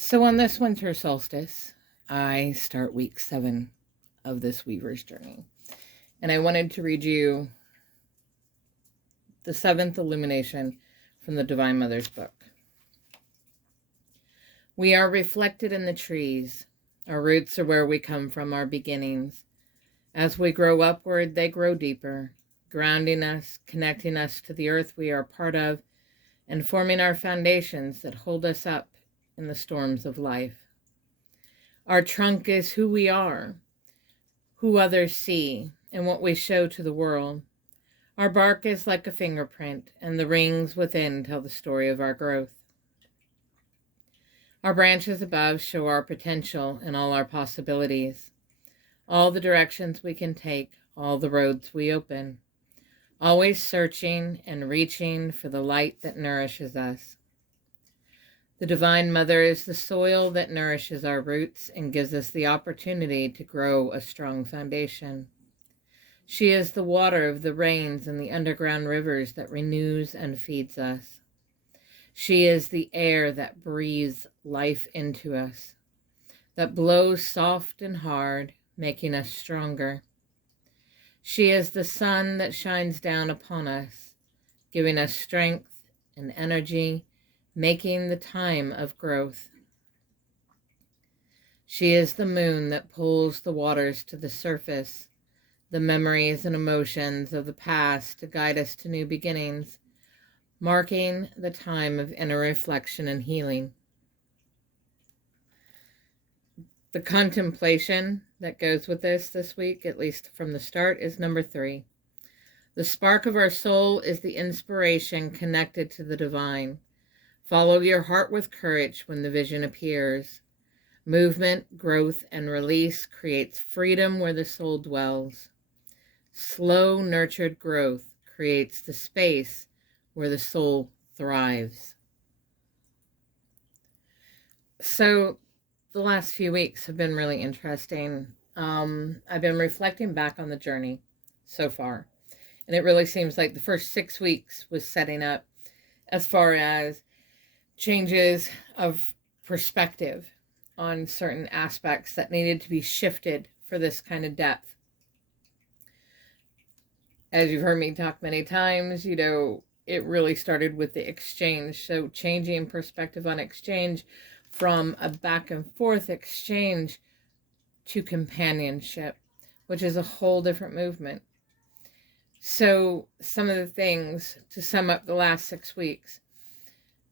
So on this winter solstice, I start week 7 of this Weaver's Journey. And I wanted to read you the 7th illumination from the Divine Mother's book. We are reflected in the trees. Our roots are where we come from, our beginnings. As we grow upward, they grow deeper, grounding us, connecting us to the earth we are part of, and forming our foundations that hold us up in the storms of life. Our trunk is who we are, who others see, and what we show to the world. Our bark is like a fingerprint, and the rings within tell the story of our growth. Our branches above show our potential and all our possibilities, all the directions we can take, all the roads we open, always searching and reaching for the light that nourishes us. The Divine Mother is the soil that nourishes our roots and gives us the opportunity to grow a strong foundation. She is the water of the rains and the underground rivers that renews and feeds us. She is the air that breathes life into us, that blows soft and hard, making us stronger. She is the sun that shines down upon us, giving us strength and energy, making the time of growth. She is the moon that pulls the waters to the surface, the memories and emotions of the past to guide us to new beginnings, marking the time of inner reflection and healing. The contemplation that goes with this week, at least from the start, is number 3. The spark of our soul is the inspiration connected to the divine. Follow your heart with courage when the vision appears. Movement, growth, and release creates freedom where the soul dwells. Slow, nurtured growth creates the space where the soul thrives. So the last few weeks have been really interesting. I've been reflecting back on the journey so far, and it really seems like the first 6 weeks was setting up as far as changes of perspective on certain aspects that needed to be shifted for this kind of depth. As you've heard me talk many times, it really started with the exchange. So changing perspective on exchange from a back and forth exchange to companionship, which is a whole different movement. So some of the things to sum up the last 6 weeks,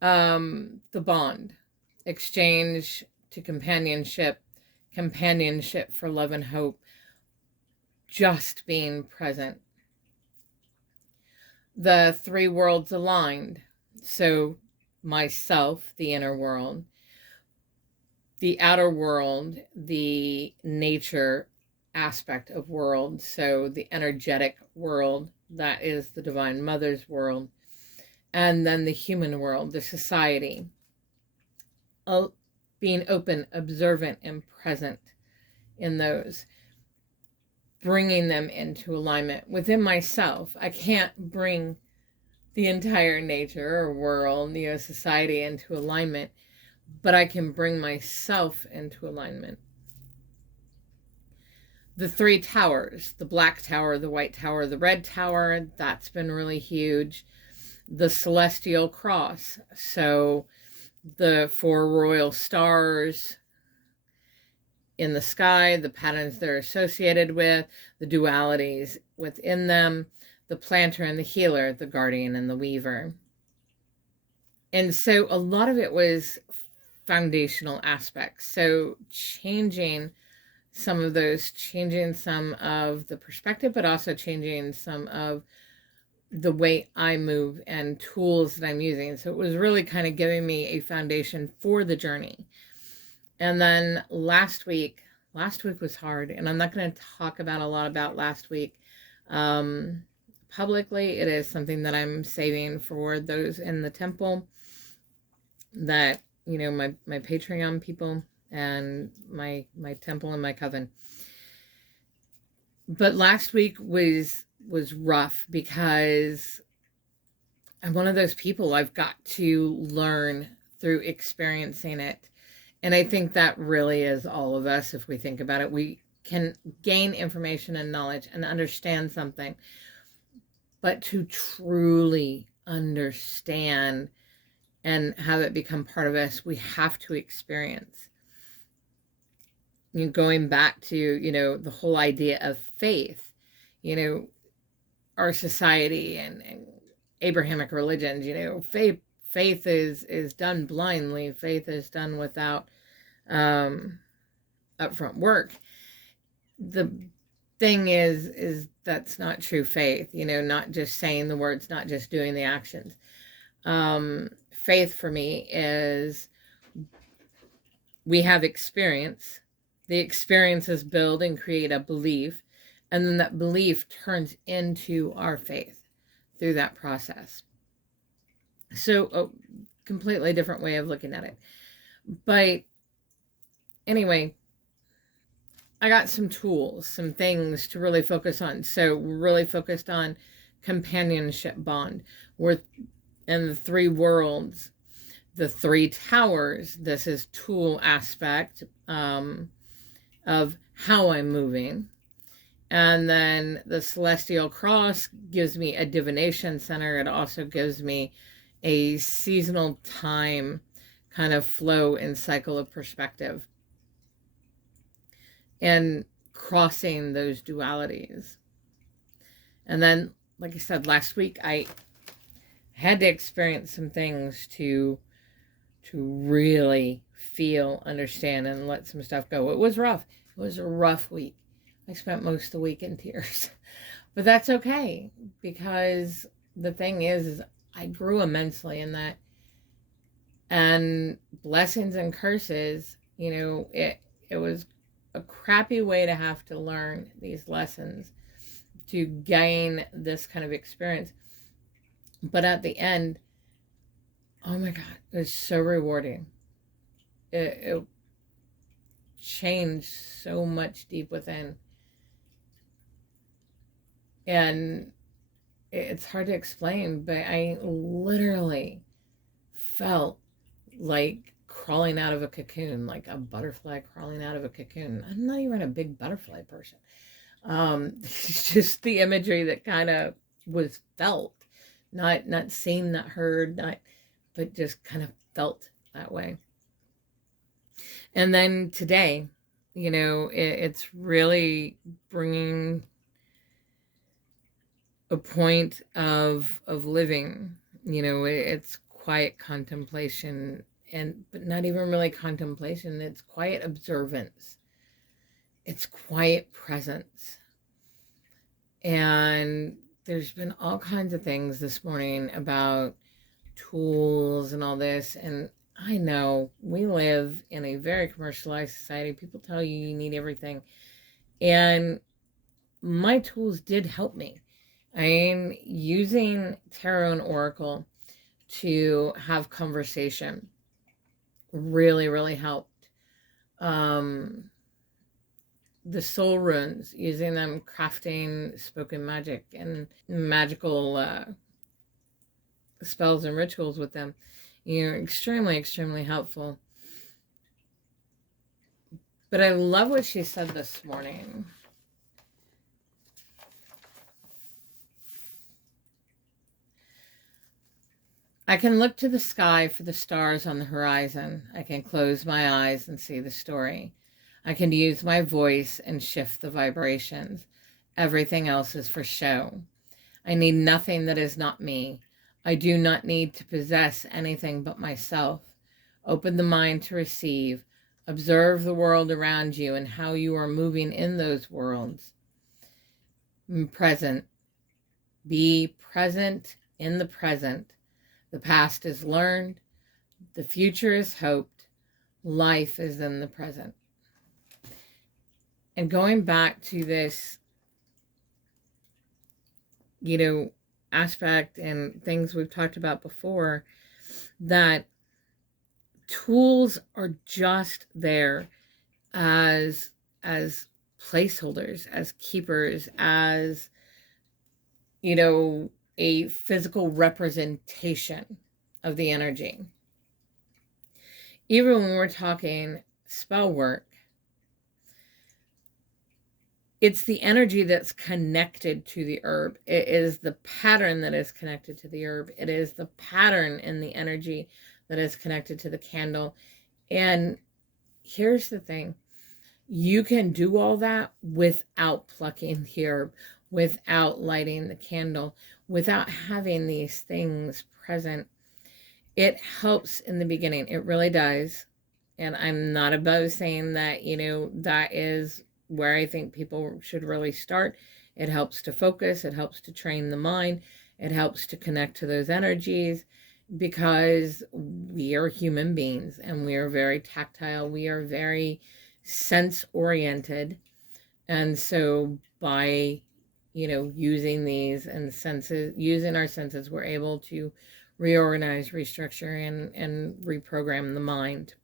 the bond, exchange to companionship, companionship for love and hope, just being present. The 3 worlds aligned. So myself, the inner world, the outer world, the nature aspect of world. So the energetic world, that is the Divine Mother's world. And then the human world, the society, being open, observant, and present in those, bringing them into alignment within myself. I can't bring the entire nature or world, society into alignment, but I can bring myself into alignment. The 3 towers, the black tower, the white tower, the red tower, that's been really huge. The celestial cross, so the 4 royal stars in the sky, the patterns they're associated with, the dualities within them, the planter and the healer, the guardian and the weaver. And so a lot of it was foundational aspects. So changing some of those, changing some of the perspective, but also changing some of the way I move and tools that I'm using. So it was really kind of giving me a foundation for the journey. And then last week was hard, and I'm not going to talk about a lot about last week publicly. It is something that I'm saving for those in the temple, that, my Patreon people and my temple and my coven. But last week was rough because I'm one of those people, I've got to learn through experiencing it And I think that really is all of us. If we think about it, we can gain information and knowledge and understand something, but to truly understand and have it become part of us, we have to experience. Going back to, the whole idea of faith, our society and Abrahamic religions, faith is done blindly. Faith is done without upfront work. The thing is that's not true faith, not just saying the words, not just doing the actions. Faith for me is we have experience. The experiences build and create a belief, and then that belief turns into our faith through that process. So a completely different way of looking at it. But anyway, I got some tools, some things to really focus on. So we're really focused on companionship bond. We're in the three worlds, the three towers. This is tool aspect of how I'm moving. And then the celestial cross gives me a divination center. It also gives me a seasonal time kind of flow and cycle of perspective, and crossing those dualities. And then, like I said, last week I had to experience some things to really feel, understand, and let some stuff go. It was rough. It was a rough week. I spent most of the week in tears. But that's okay, because the thing is I grew immensely in that. And blessings and curses, it was a crappy way to have to learn these lessons to gain this kind of experience. But at the end, oh my God, it was so rewarding. It changed so much deep within. And it's hard to explain, but I literally felt like crawling out of a cocoon, like a butterfly crawling out of a cocoon. I'm not even a big butterfly person. It's just the imagery that kind of was felt, not seen, not heard, but just kind of felt that way. And then today, it's really bringing a point of living. It's quiet contemplation, but not even really contemplation. It's quiet observance. It's quiet presence. And there's been all kinds of things this morning about tools and all this. And I know we live in a very commercialized society. People tell you need everything. And my tools did help me. I'm using tarot and oracle to have conversation. Really, really helped. The soul runes, using them, crafting spoken magic and magical spells and rituals with them, extremely, extremely helpful. But I love what she said this morning. I can look to the sky for the stars on the horizon. I can close my eyes and see the story. I can use my voice and shift the vibrations. Everything else is for show. I need nothing that is not me. I do not need to possess anything but myself. Open the mind to receive. Observe the world around you and how you are moving in those worlds. Present. Be present in the present. The past is learned. The future is hoped. Life is in the present. And going back to this, aspect and things we've talked about before, that tools are just there as placeholders, as keepers, as a physical representation of the energy. Even when we're talking spell work, it's the energy that's connected to the herb. It is the pattern that is connected to the herb. It is the pattern in the energy that is connected to the candle. And here's the thing. You can do all that without plucking the herb, without lighting the candle, without having these things present. It helps in the beginning. It really does. And I'm not above saying that, that is where I think people should really start. It helps to focus. It helps to train the mind. It helps to connect to those energies, because we are human beings and we are very tactile. We are very sense oriented. And so by, using these and senses, using our senses, we're able to reorganize, restructure, and reprogram the mind.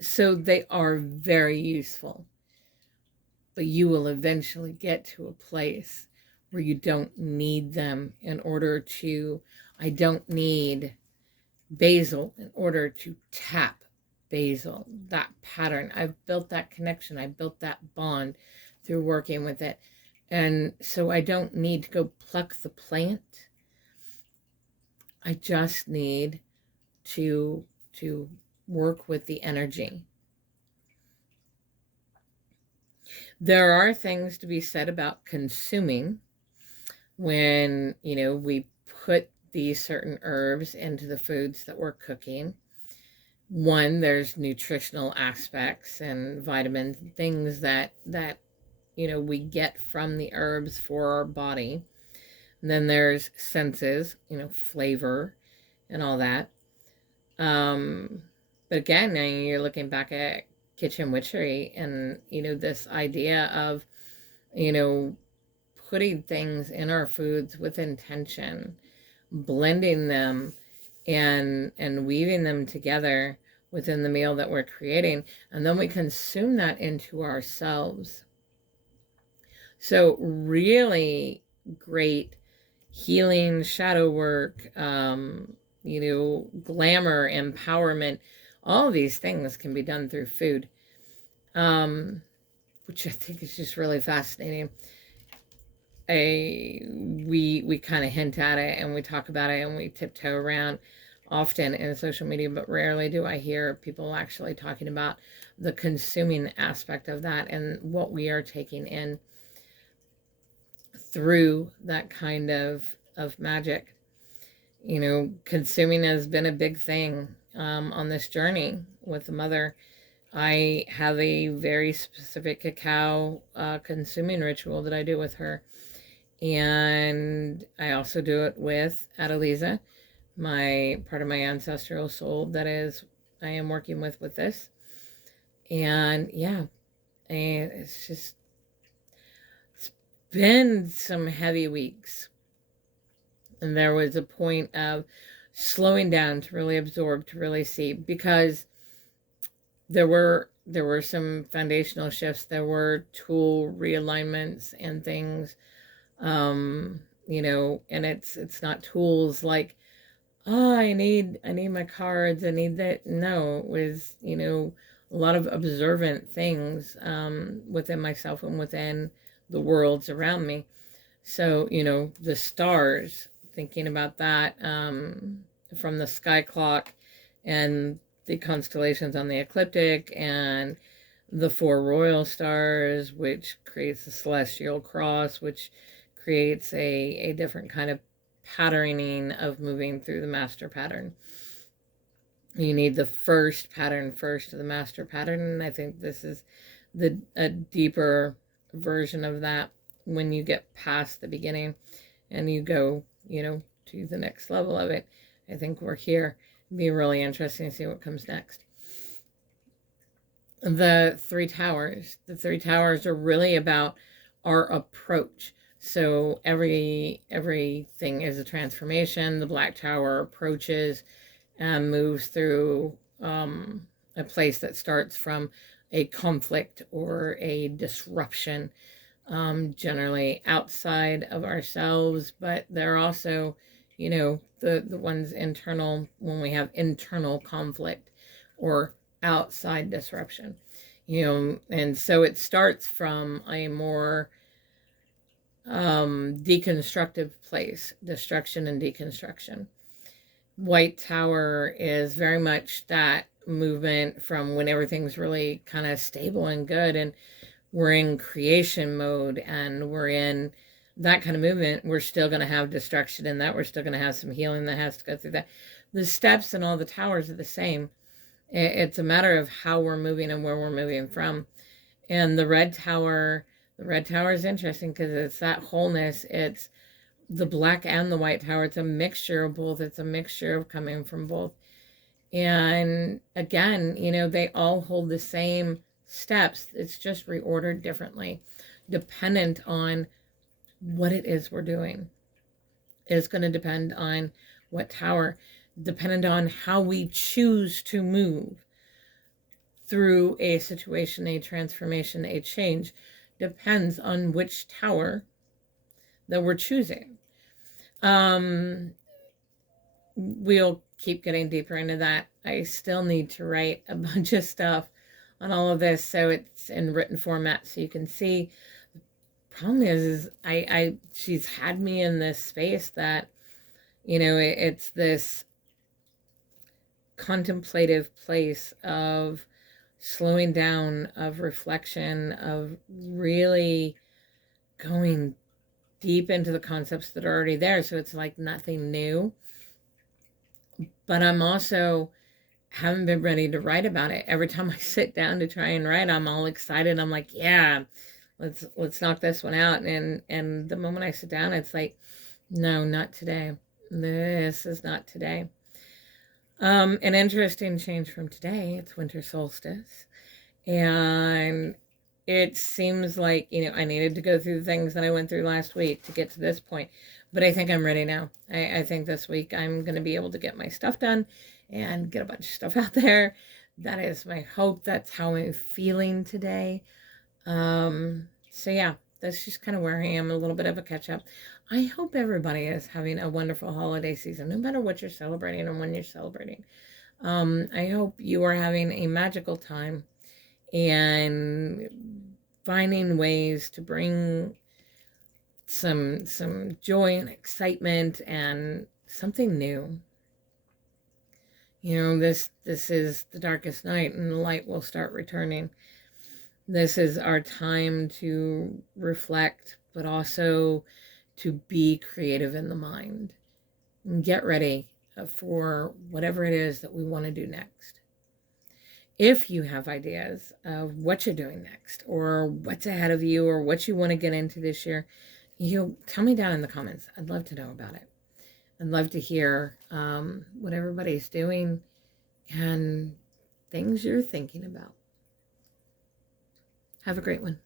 So they are very useful. But you will eventually get to a place where you don't need them in order to, I don't need basil in order to tap basil, that pattern. I've built that connection. I built that bond through working with it. And so I don't need to go pluck the plant. I just need to work with the energy. There are things to be said about consuming when, we put these certain herbs into the foods that we're cooking. One, there's nutritional aspects and vitamins, things that we get from the herbs for our body. And then there's senses, flavor and all that. But again, you're looking back at kitchen witchery and, this idea of, putting things in our foods with intention, blending them and weaving them together within the meal that we're creating. And then we consume that into ourselves. So really great healing, shadow work, glamour, empowerment, all of these things can be done through food, which I think is just really fascinating. We kind of hint at it and we talk about it and we tiptoe around often in social media, but rarely do I hear people actually talking about the consuming aspect of that and what we are taking in through that kind of magic. Consuming has been a big thing on this journey with the mother. I have a very specific cacao consuming ritual that I do with her. And I also do it with Adeliza, my part of my ancestral soul that is I am working with this. And yeah, and it's been some heavy weeks. And there was a point of slowing down to really absorb, to really see, because there were some foundational shifts. There were tool realignments and things, and it's not tools like, oh, I need my cards, I need that. No, it was, a lot of observant things within myself and within the worlds around me. So, the stars, thinking about that from the sky clock and the constellations on the ecliptic and the 4 royal stars, which creates the celestial cross, which creates a different kind of patterning of moving through the master pattern. You need the first pattern first of the master pattern, and I think this is a deeper version of that when you get past the beginning and you go, to the next level of it. I think we're here. It'd be really interesting to see what comes next. The 3 towers. The 3 towers are really about our approach. So everything is a transformation. The Black Tower approaches and moves through a place that starts from a conflict or a disruption, generally outside of ourselves, but they're also, the ones internal when we have internal conflict, or outside disruption. And so it starts from a more deconstructive place, destruction and deconstruction. White Tower is very much that movement from when everything's really kind of stable and good, and we're in creation mode, and we're in that kind of movement. We're still going to have destruction in that. We're still going to have some healing that has to go through that. The steps and all the towers are the same. It's a matter of how we're moving and where we're moving from. And the red tower is interesting because it's that wholeness. It's the black and the white tower. It's a mixture of both. It's a mixture of coming from both. And again, they all hold the same steps. It's just reordered differently, dependent on what it is we're doing. It's going to depend on what tower, dependent on how we choose to move through a situation, a transformation, a change, depends on which tower that we're choosing. We'll keep getting deeper into that. I still need to write a bunch of stuff on all of this, so it's in written format so you can see. The problem is she's had me in this space that, it's this contemplative place of slowing down, of reflection, of really going deep into the concepts that are already there. So it's like nothing new. But I'm also haven't been ready to write about it. Every time I sit down to try and write, I'm all excited. I'm like, yeah, let's knock this one out. And the moment I sit down, it's like, no, not today. This is not today. An interesting change from today. It's winter solstice. And it seems like, I needed to go through the things that I went through last week to get to this point. But I think I'm ready now. I think this week I'm going to be able to get my stuff done and get a bunch of stuff out there. That is my hope. That's how I'm feeling today. So yeah, that's just kind of where I am, a little bit of a catch up. I hope everybody is having a wonderful holiday season, no matter what you're celebrating and when you're celebrating. I hope you are having a magical time and finding ways to bring some joy and excitement and something new. This is the darkest night, and the light will start returning. This is our time to reflect, but also to be creative in the mind and get ready for whatever it is that we want to do next. If you have ideas of what you're doing next, or what's ahead of you, or what you want to get into this year, tell me down in the comments. I'd love to know about it. I'd love to hear what everybody's doing and things you're thinking about. Have a great one.